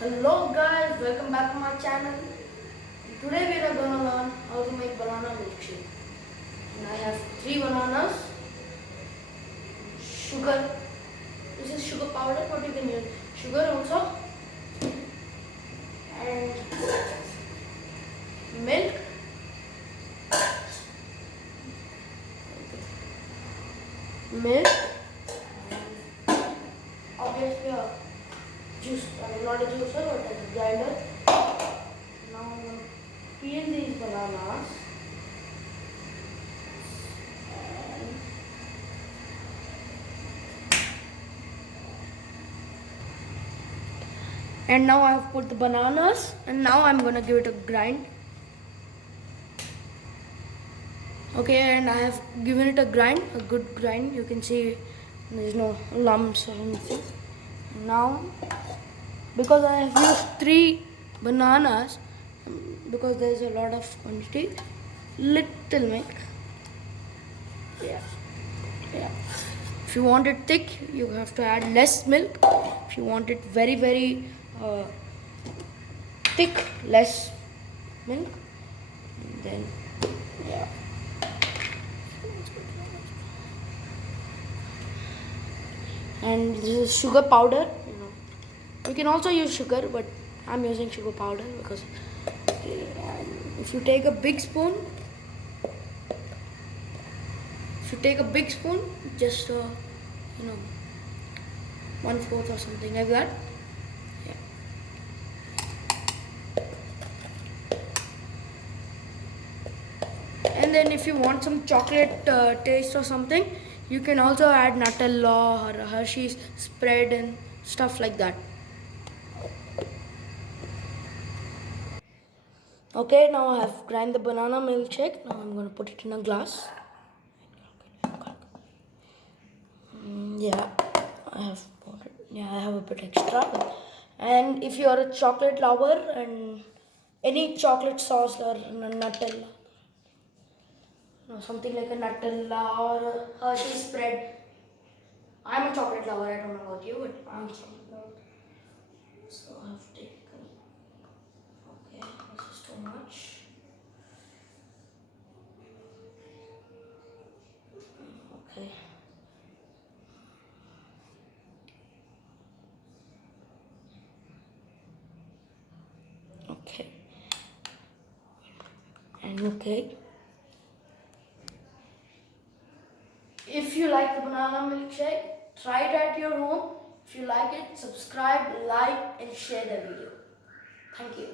Hello guys, welcome back to my channel. Today we are gonna learn how to make banana milkshake. And I have 3 bananas, sugar. This is sugar powder, but you can use sugar also, and milk, milk, and obviously a juice. I mean not a juicer, but a grinder. Now I'm gonna peel these bananas. And now I have put the bananas, and now I'm gonna give it a grind. Okay, and I have given it a grind, a good grind. You can see there's no lumps or anything. Now, because I have used 3 bananas, because there's a lot of quantity, little milk. Yeah. If you want it thick, you have to add less milk. If you want it very thick, less milk. And then yeah. And this is sugar powder. You can also use sugar, but I'm using sugar powder because if you take a big spoon, just 1/4 or something like that. Yeah. And then if you want some chocolate taste or something, you can also add Nutella or Hershey's spread and stuff like that. Okay, now I have grind the banana milkshake. Now I'm going to put it in a glass. Yeah, I have bought it. Yeah, I have a bit extra. And if you are a chocolate lover and any chocolate sauce or Nutella, something like a Nutella or a Hershey spread. I'm a chocolate lover. I don't know about you, but I'm a chocolate lover. So I have taken. Okay, this is too much. Okay. Okay. And okay. If you like the banana milkshake, try it at your home. If you like it, subscribe, like, and share the video. Thank you.